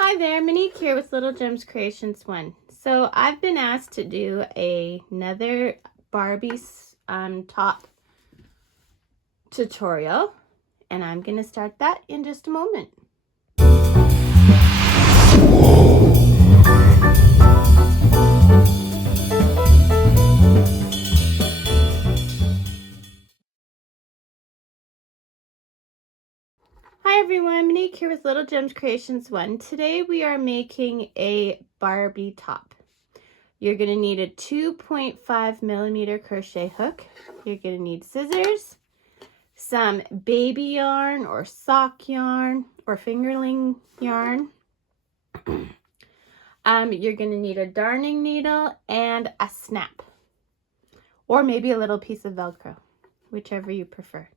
Hi there, Monique here with Little Gems Creations 1. So I've been asked to do another Barbie top tutorial, and I'm going to start that in just a moment. Hi everyone, Monique here with Little Gems Creations 1. Today we are making a Barbie top. You're going to need a 2.5 millimeter crochet hook. You're going to need scissors, some baby yarn or sock yarn or fingerling yarn. You're going to need a darning needle and a snap, or maybe a little piece of Velcro, whichever you prefer.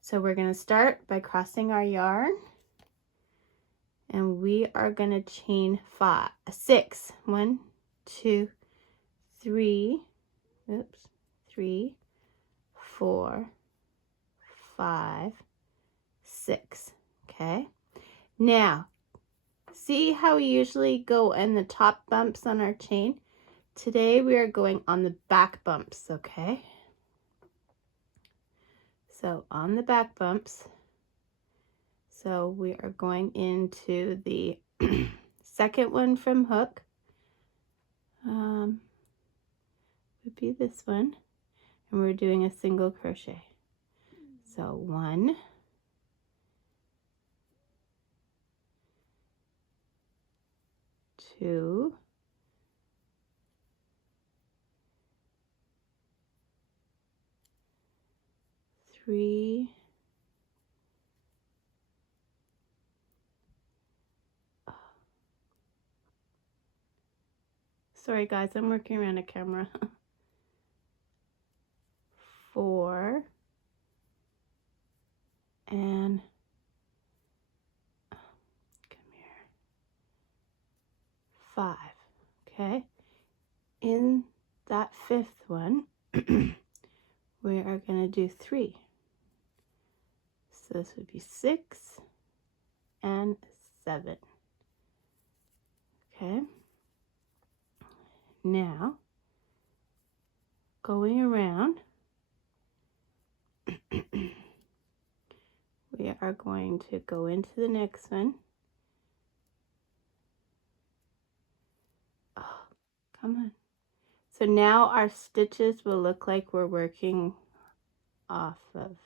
So we're going to start by crossing our yarn, and we are going to chain 6. 1, 2, 3, 3, 4, 5, 6. Okay. Now, see how we usually go in the top bumps on our chain? Today we are going on the back bumps, okay? So on the back bumps, so we are going into the second one from hook, would be this one, and we're doing a single crochet. So 1, 2, 3, sorry guys, I'm working around a camera. 4, and come here, 5. Okay, in that fifth one we are going to do 3. So this would be 6 and 7. Okay, now going around, we are going to go into the next one. Oh, come on. So now our stitches will look like we're working off of,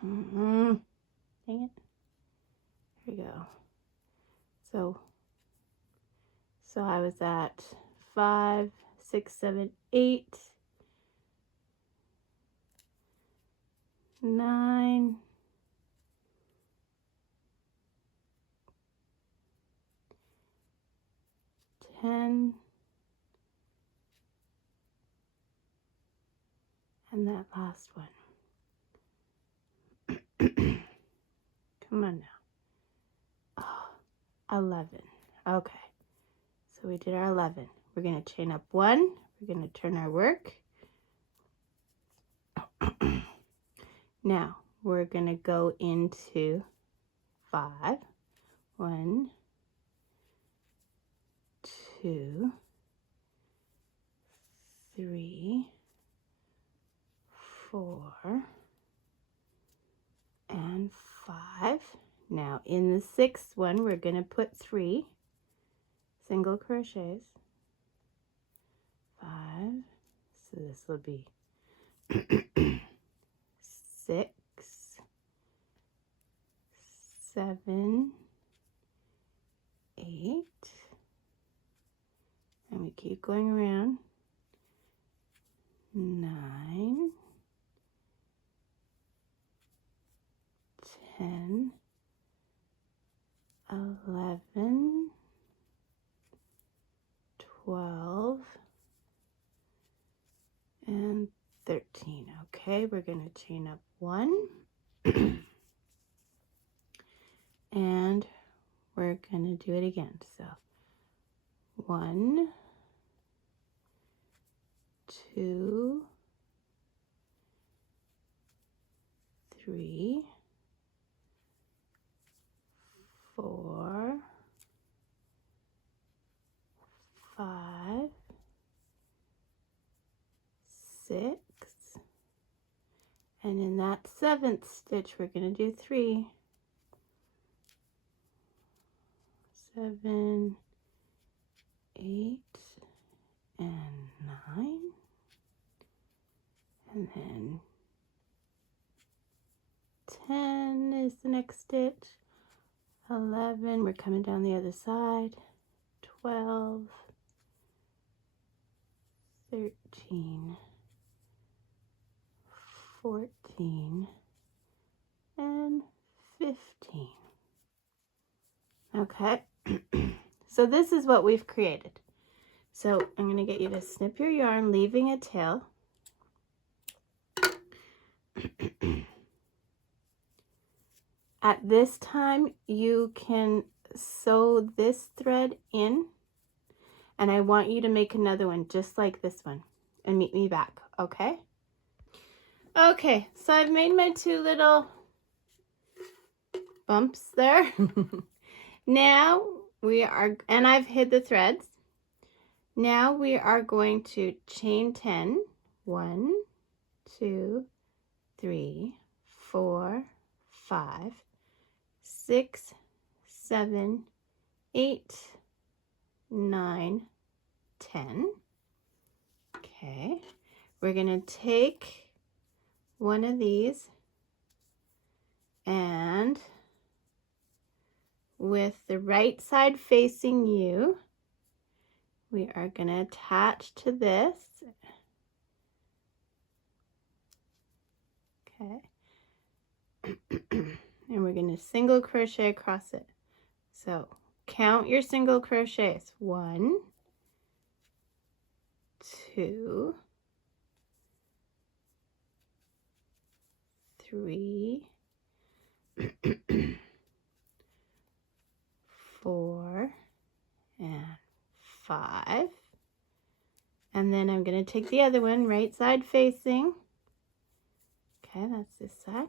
dang it, here we go. So I was at 5, 6, 7, 8, 9, 10, and that last one. Come on now. Oh, 11. Okay, so we did our 11. We're going to chain up 1. We're going to turn our work. Now we're going to go into 5. 1, 2, 3, 4, and 5. Now in the 6th one, we're going to put 3 single crochets. 5. So this will be 6, 7, 8, and we keep going around. 9, 10, 11, 12, and 13. Okay, we're going to chain up 1 and we're going to do it again. So 1, 2, 3, 4, that 7th stitch, we're going to do 3, 7, 8, and 9, and then 10 is the next stitch, 11, we're coming down the other side, 12, 13, 14, and 15. Okay, so this is what we've created. So I'm going to get you to snip your yarn, leaving a tail. At this time, you can sew this thread in, and I want you to make another one just like this one and meet me back, okay? Okay, so I've made my 2 little bumps there. Now we are, and I've hid the threads. Now we are going to chain 10. 1, 2, 3, 4, 5, 6, 7, 8, 9, 10. Okay, we're going to take one of these, and with the right side facing you, we are going to attach to this. Okay. And we're going to single crochet across it. So count your single crochets. 1, 2, 3, 4, and 5. And then I'm going to take the other one, right side facing. Okay, that's this side.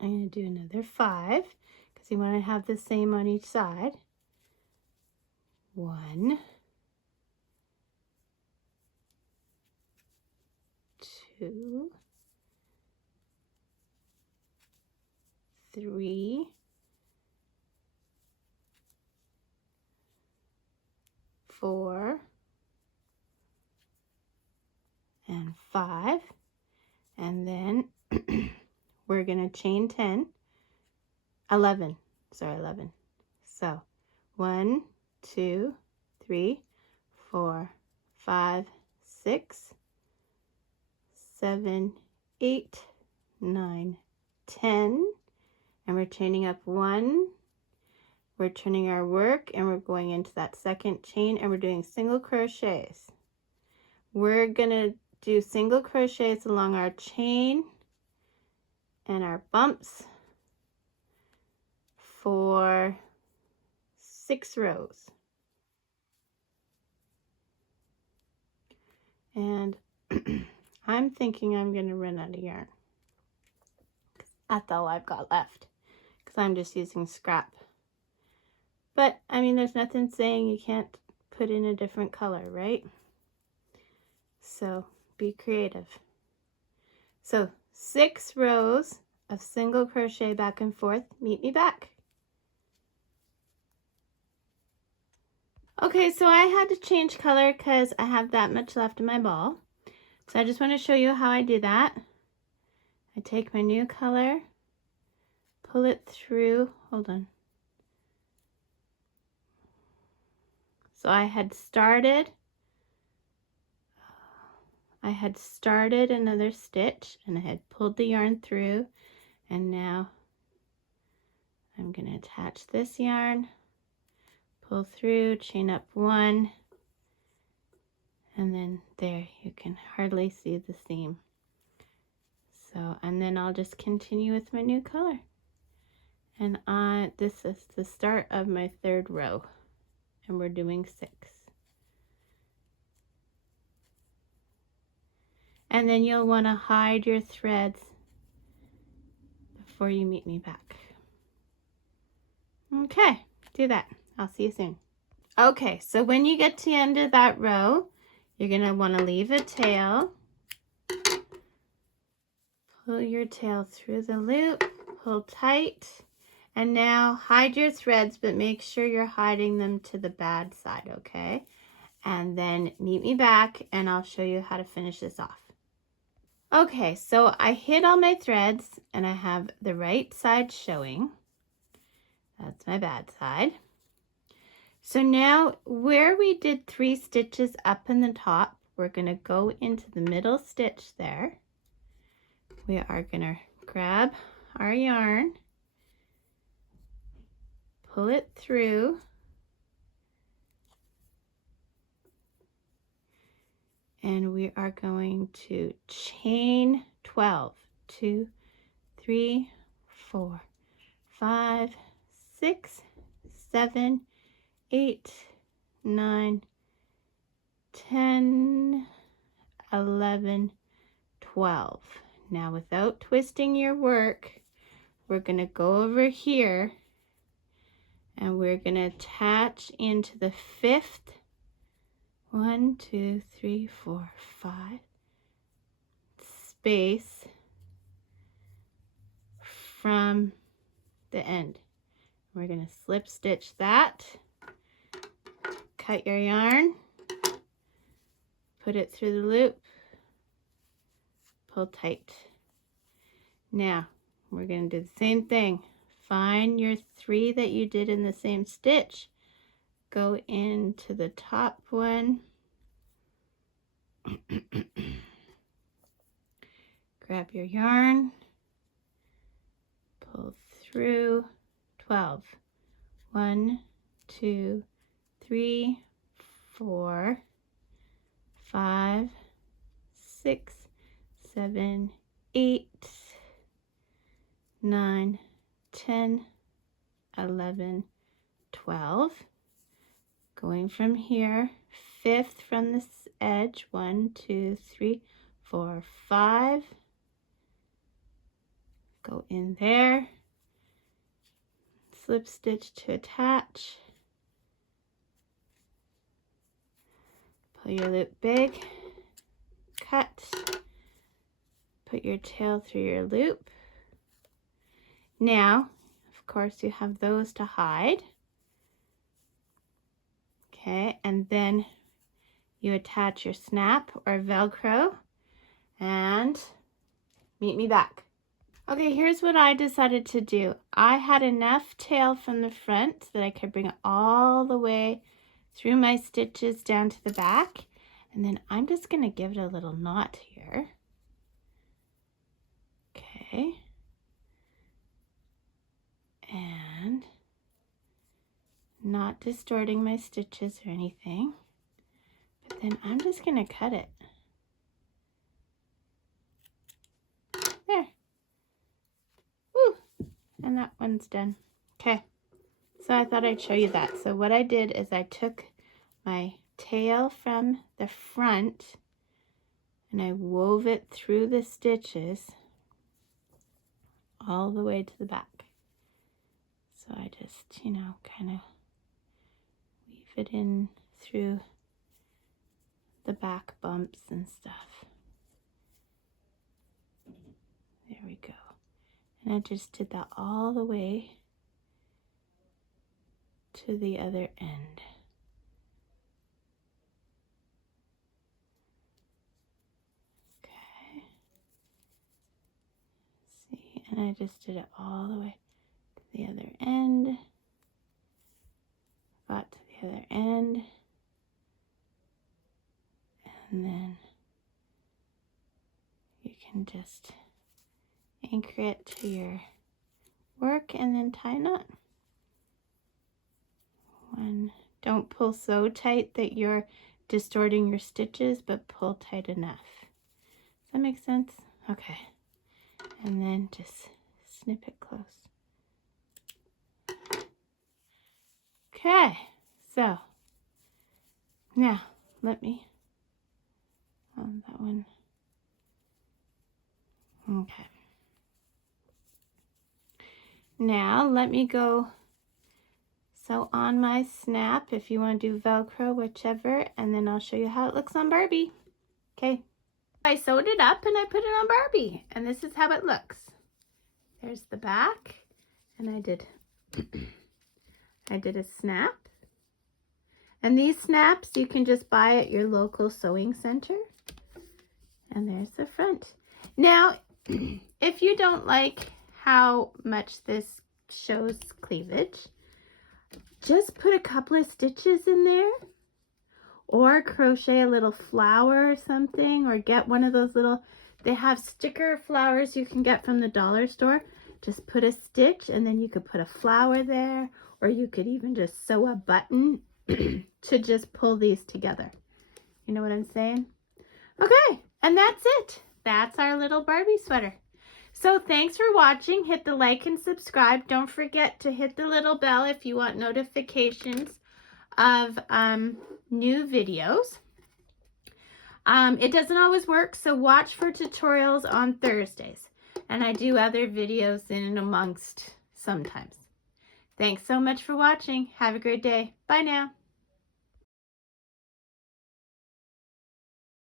I'm going to do another 5 because you want to have the same on each side. 1, 2, 3, 4, and 5. And then we're going to chain 10, 11, sorry, 11. So 1, 2, 3, 4, 5, 6, 7, 8, 9, 10. And we're chaining up 1. We're turning our work and we're going into that second chain and we're doing single crochets. We're going to do single crochets along our chain and our bumps for 6 rows. And I'm thinking I'm going to run out of yarn. That's all I've got left because I'm just using scrap. But I mean, there's nothing saying you can't put in a different color, right? So be creative. So 6 rows of single crochet back and forth. Meet me back. Okay, so I had to change color because I have that much left in my ball. So I just want to show you how I do that. I take my new color, pull it through, hold on. So I had started another stitch and I had pulled the yarn through, and now I'm going to attach this yarn, pull through, chain up 1, and then there you can hardly see the seam. So, and then I'll just continue with my new color. And this is the start of my 3rd row, and we're doing 6. And then you'll want to hide your threads before you meet me back. Okay, do that. I'll see you soon. Okay, so when you get to the end of that row, you're going to want to leave a tail. Pull your tail through the loop, pull tight, and now hide your threads, but make sure you're hiding them to the bad side, okay? And then meet me back and I'll show you how to finish this off. Okay, so I hid all my threads and I have the right side showing. That's my bad side. So now where we did 3 stitches up in the top, we're going to go into the middle stitch there. We are going to grab our yarn, pull it through, and we are going to chain 12. 2, 3, 4, 5, 6, 7, 8, 9, 10, 11, 12. Now without twisting your work, we're going to go over here and we're going to attach into the 5th 1, 2, 3, 4, 5 space from the end. We're going to slip stitch that, cut your yarn, put it through the loop, pull tight. Now we're going to do the same thing. Find your 3 that you did in the same stitch, go into the top one, grab your yarn, pull through 12. 1, 2, 3, 4, 5, 6, 7, 8, 9, 10, 11, 12. Going from here, 5th from this edge, 1, 2, 3, 4, 5. Go in there, slip stitch to attach, pull your loop big, cut, put your tail through your loop. Now, of course, you have those to hide. Okay, and then you attach your snap or Velcro and meet me back. Okay, here's what I decided to do. I had enough tail from the front that I could bring it all the way through my stitches down to the back. And then I'm just going to give it a little knot here. Okay. And not distorting my stitches or anything. But then I'm just going to cut it. There. Woo! And that one's done. Okay. So I thought I'd show you that. So what I did is I took my tail from the front and I wove it through the stitches all the way to the back. So I just, you know, kind of weave it in through the back bumps and stuff. There we go. And I just did that all the way to the other end. Okay. See, and I just did it all the way to the other end. Got to the other end. And then you can just anchor it to your work and then tie a knot. Don't pull so tight that you're distorting your stitches, but pull tight enough. Does that make sense? Okay. And then just snip it close. Okay. So now let me that one. Okay. Now let me go sew on my snap, if you want to do Velcro, whichever, and then I'll show you how it looks on Barbie. Okay. I sewed it up and I put it on Barbie, and this is how it looks. There's the back, and I did a snap. And these snaps you can just buy at your local sewing center. And there's the front. Now, if you don't like how much this shows cleavage, just put a couple of stitches in there, or crochet a little flower or something, or get one of those little, they have sticker flowers you can get from the dollar store. Just put a stitch and then you could put a flower there, or you could even just sew a button to just pull these together. You know what I'm saying? Okay, and that's it. That's our little Barbie sweater. So thanks for watching. Hit the like and subscribe. Don't forget to hit the little bell if you want notifications of new videos. It doesn't always work, so watch for tutorials on Thursdays. And I do other videos in and amongst sometimes. Thanks so much for watching. Have a great day. Bye now.